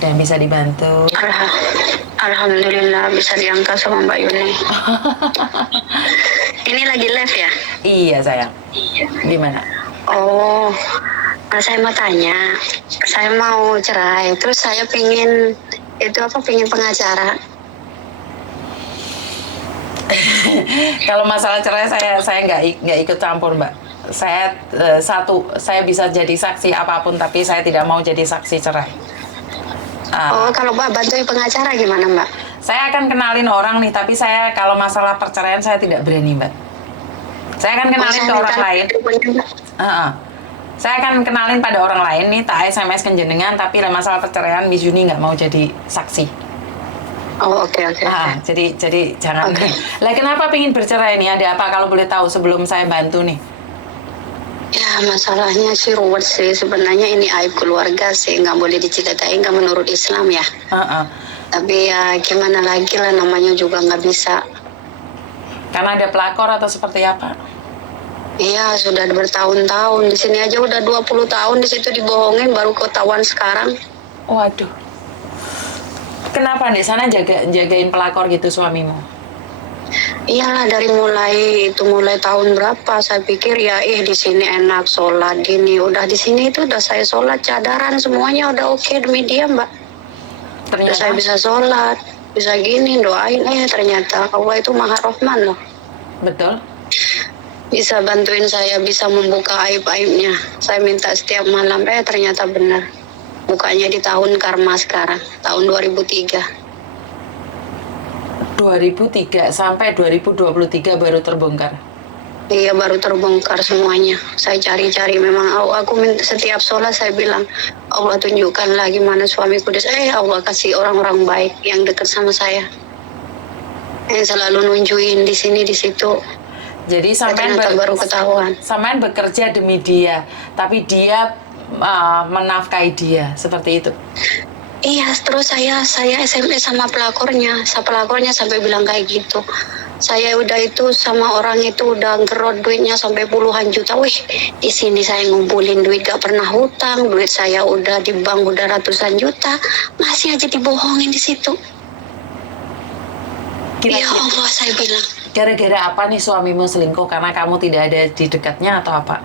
Ada yang bisa dibantu? Alhamdulillah bisa diangkat sama Mbak Yuni. Ini lagi live ya? Iya sayang. Gimana? Oh, saya mau tanya. Saya mau cerai, terus saya pingin pengacara. Kalau masalah cerai saya nggak ikut campur Mbak. Saya saya bisa jadi saksi apapun tapi saya tidak mau jadi saksi cerai. Kalau Mbak bantuin pengacara gimana Mbak? Saya akan kenalin orang nih, tapi saya kalau masalah perceraian saya tidak berani Mbak. Saya akan kenalin ke orang lain. Saya akan kenalin pada orang lain nih, tak SMS ke jenengan, tapi masalah perceraian Miss Yuni nggak mau jadi saksi. Oh oke. Jadi jangan. Okay. Lah kenapa pingin bercerai nih? Ada apa kalau boleh tahu sebelum saya bantu nih? Ya masalahnya sih ruwet sih, sebenarnya ini aib keluarga sih, nggak boleh diceritain, nggak menurut Islam ya. Tapi ya gimana lagi lah, namanya juga nggak bisa. Karena ada pelakor atau seperti apa? Iya sudah bertahun-tahun di sini aja udah 20 tahun di situ dibohongin, baru ketahuan sekarang. Waduh. Kenapa di sana jagain pelakor gitu suamimu? Iyalah dari mulai tahun berapa saya pikir ya di sini enak sholat gini, udah di sini itu udah saya sholat cadaran semuanya udah oke demi dia Mbak. Ternyata saya bisa sholat, bisa gini doain ternyata Allah itu Maha Rahman loh. Betul. Bisa bantuin saya, bisa membuka aib-aibnya. Saya minta setiap malam ternyata benar. Bukanya di tahun karma sekarang, tahun 2003. 2003 sampai 2023 baru terbongkar. Iya baru terbongkar semuanya. Saya cari-cari memang aku setiap sholat saya bilang Allah tunjukkan lagi mana suamiku. Allah kasih orang-orang baik yang dekat sama saya. Yang selalu nunjukin di sini di situ. Jadi sampean baru ketahuan. Sampean bekerja demi dia, tapi dia menafkahi dia seperti itu. Iya, terus saya SMS sama pelakornya sampai bilang kayak gitu. Saya udah itu sama orang itu udah gerot duitnya sampai puluhan juta. Di sini saya ngumpulin duit gak pernah hutang, duit saya udah di bank udah ratusan juta, masih aja dibohongin di situ. Ya Allah, saya bilang. Gara-gara apa nih suamimu selingkuh? Karena kamu tidak ada di dekatnya atau apa?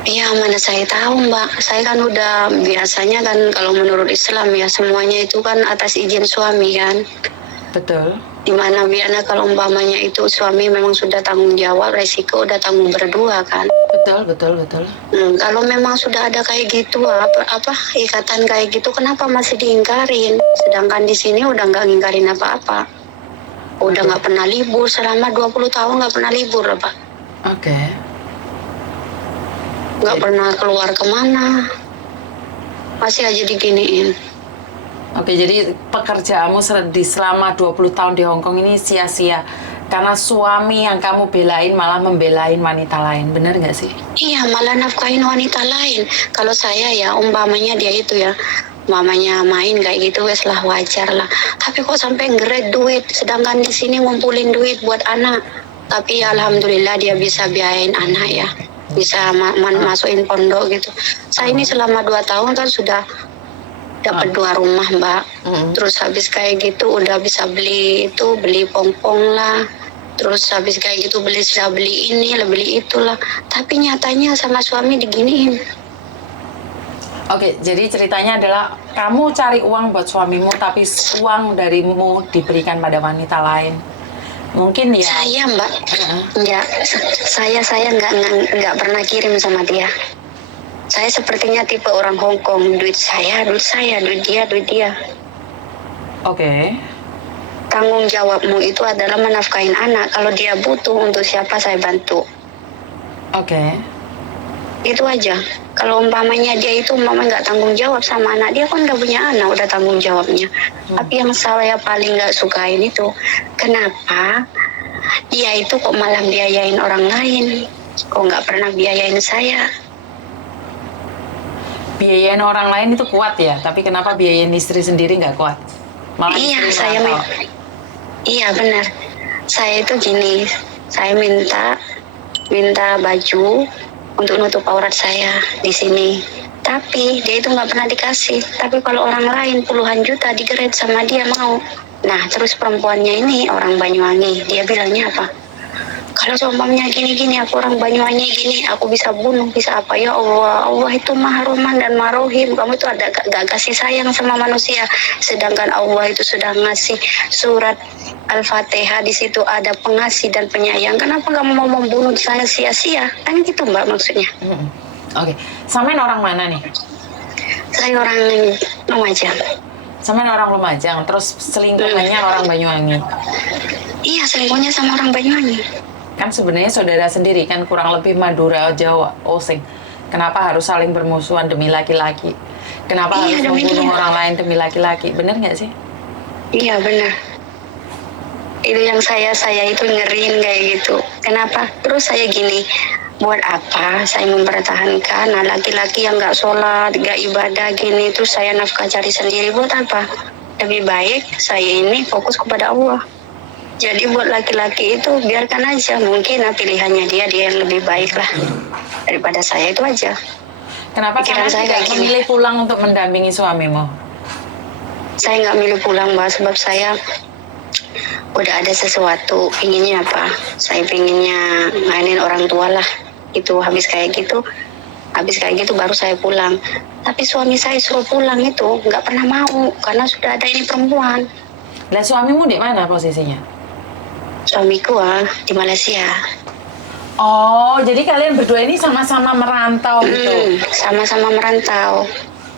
Iya, mana saya tahu Mbak. Saya kan udah biasanya kan kalau menurut Islam ya semuanya itu kan atas izin suami kan. Betul. Dimana biarnya kalau umpamanya itu suami memang sudah tanggung jawab, resiko udah tanggung berdua kan. Betul. Kalau memang sudah ada kayak gitu apa ikatan kayak gitu, kenapa masih diingkarin? Sedangkan di sini udah nggak ngingkarin apa-apa. Udah nggak pernah libur selama 20 tahun nggak pernah libur Pak. Oke. Nggak pernah keluar kemana, masih aja diginiin. Oke, jadi pekerjaanmu selama 20 tahun di Hong Kong ini sia-sia karena suami yang kamu belain malah membelain wanita lain, benar nggak sih? Iya, malah nafkahin wanita lain. Kalau saya ya umpamanya dia itu ya mamanya main kayak gitu wes lah wajar lah, tapi kok sampai ngeret duit, sedangkan di sini ngumpulin duit buat anak. Tapi ya alhamdulillah dia bisa biayain anak ya, bisa masukin pondok gitu. Saya ini selama 2 tahun kan sudah dapat 2 rumah Mbak. Terus habis kayak gitu udah bisa beli pongpong lah. Terus habis kayak gitu beli ini lah, beli itulah. Tapi nyatanya sama suami diginiin. Oke, jadi ceritanya adalah kamu cari uang buat suamimu, tapi uang darimu diberikan pada wanita lain. Mungkin ya. Saya Mbak, enggak. Saya nggak pernah kirim sama dia. Saya sepertinya tipe orang Hong Kong, duit dia. Oke. Tanggung jawabmu itu adalah menafkahin anak. Kalau dia butuh untuk siapa saya bantu. Oke. Itu aja. Kalau umpamanya dia itu nggak tanggung jawab sama anak, dia kan nggak punya anak, udah tanggung jawabnya. Tapi yang saya paling nggak sukain itu, kenapa dia itu kok malah biayain orang lain, kok nggak pernah biayain saya. Biayain orang lain itu kuat ya, tapi kenapa biayain istri sendiri nggak kuat? Malah iya benar. Saya itu gini, saya minta baju untuk nutup aurat saya di sini. tapi dia itu nggak pernah dikasih. Tapi kalau orang lain puluhan juta digeret sama dia mau. Nah terus perempuannya ini orang Banyuwangi, dia bilangnya apa? Kalau seumpamanya gini-gini, aku orang Banyuwangi gini, aku bisa bunuh, bisa apa. Ya Allah, Allah itu Maha Rahman dan Maha Rahim. Kamu itu ada gak kasih sayang sama manusia, sedangkan Allah itu sudah ngasih surat Al-Fatihah, di situ ada pengasih dan penyayang. Kenapa kamu mau membunuh di sana sia-sia? Kan gitu Mbak maksudnya. Oke, Sampean orang mana nih? Saya orang Lumajang. Sampean orang Lumajang, terus selingkuhannya orang Banyuwangi. Iya, selingkuhnya sama orang Banyuwangi. Kan sebenarnya saudara sendiri kan kurang lebih Madura, Jawa, Osing. Kenapa harus saling bermusuhan demi laki-laki? Kenapa Iya, harus demi membunuh dia. orang lain demi laki-laki? Bener nggak sih? Iya benar. Itu yang saya itu ngeriin kayak gitu. Kenapa? Terus saya gini, buat apa saya mempertahankan laki-laki yang nggak sholat, nggak ibadah gini, terus saya nafkah cari sendiri, buat apa? Lebih baik saya ini fokus kepada Allah. Jadi buat laki-laki itu biarkan aja, mungkin pilihannya dia yang lebih baik lah daripada saya, itu aja. Kenapa Pikiran kalian saya tidak kayak gini. memilih pulang untuk mendampingi suamimu? Saya nggak milih pulang Mbak, sebab saya udah ada sesuatu, pinginnya apa? Saya pinginnya mainin orang tua lah. Itu habis kayak gitu baru saya pulang. Tapi suami saya suruh pulang itu nggak pernah mau karena sudah ada ini perempuan. Lah suamimu di mana posisinya? Suamiku di Malaysia. Oh, jadi kalian berdua ini sama-sama merantau gitu? Sama-sama merantau.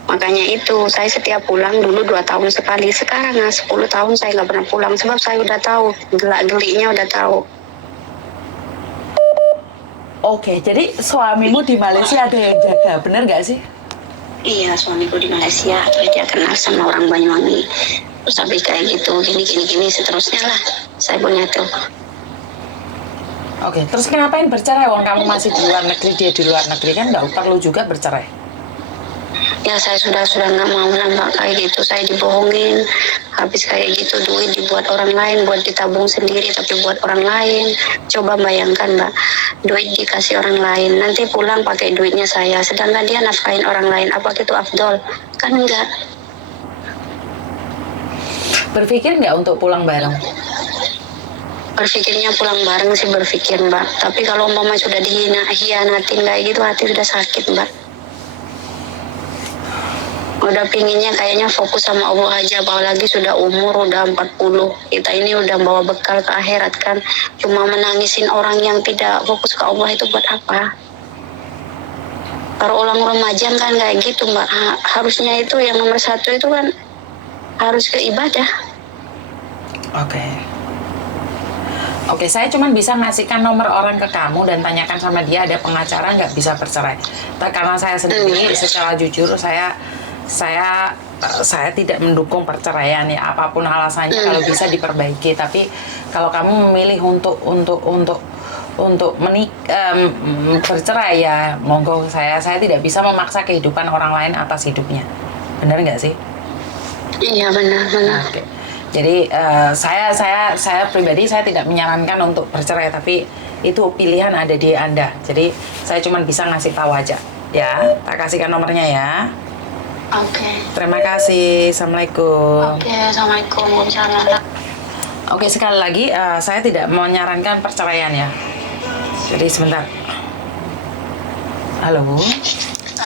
Makanya itu saya setiap pulang dulu 2 tahun sekali. Sekarang 10 tahun saya nggak pernah pulang sebab saya udah tahu gelak-geliknya, udah tahu. Oke, jadi suamimu di Malaysia ada yang jaga, bener nggak sih? Iya, suamiku di Malaysia, dia kenal sama orang Banyuwangi. Terus habis kayak gitu, gini seterusnya lah. Saya punya tuh. Oke, terus kenapain bercerai? Wong kamu masih di luar negeri, dia di luar negeri, kan nggak perlu juga bercerai. Ya saya sudah nggak mau nambah kayak gitu. Saya dibohongin. Habis kayak gitu duit dibuat orang lain, buat ditabung sendiri tapi buat orang lain. Coba bayangkan Mbak, duit dikasih orang lain, nanti pulang pakai duitnya saya, sedangkan dia nafkahin orang lain. Apa itu afdol? Kan enggak. Berpikir nggak untuk pulang bareng? Berpikirnya pulang bareng sih berpikir Mbak. Tapi kalau umpama sudah hianatin kayak gitu, hati sudah sakit Mbak. Udah pinginnya kayaknya fokus sama Allah aja, apalagi sudah umur udah 40. Kita ini udah bawa bekal ke akhirat kan. Cuma menangisin orang yang tidak fokus ke Allah itu buat apa? Kalau orang remaja kan kayak gitu Mbak. Harusnya itu yang nomor 1 itu kan harus ke ibadah. Oke, saya cuma bisa ngasihkan nomor orang ke kamu dan tanyakan sama dia ada pengacara nggak bisa bercerai. Karena saya sendiri secara jujur saya tidak mendukung perceraian ya, apapun alasannya kalau bisa diperbaiki. Tapi kalau kamu memilih untuk bercerai ya monggo, saya tidak bisa memaksa kehidupan orang lain atas hidupnya. Benar nggak sih? Iya benar. Oke. Jadi saya pribadi saya tidak menyarankan untuk bercerai, tapi itu pilihan ada di Anda. Jadi saya cuma bisa ngasih tahu aja ya. Tak kasihkan nomornya ya. Oke. Terima kasih. Assalamualaikum. Oke, assalamualaikum. Waalaikumsalam. Oke, sekali lagi saya tidak menyarankan perceraian ya. Jadi sebentar. Halo Bu.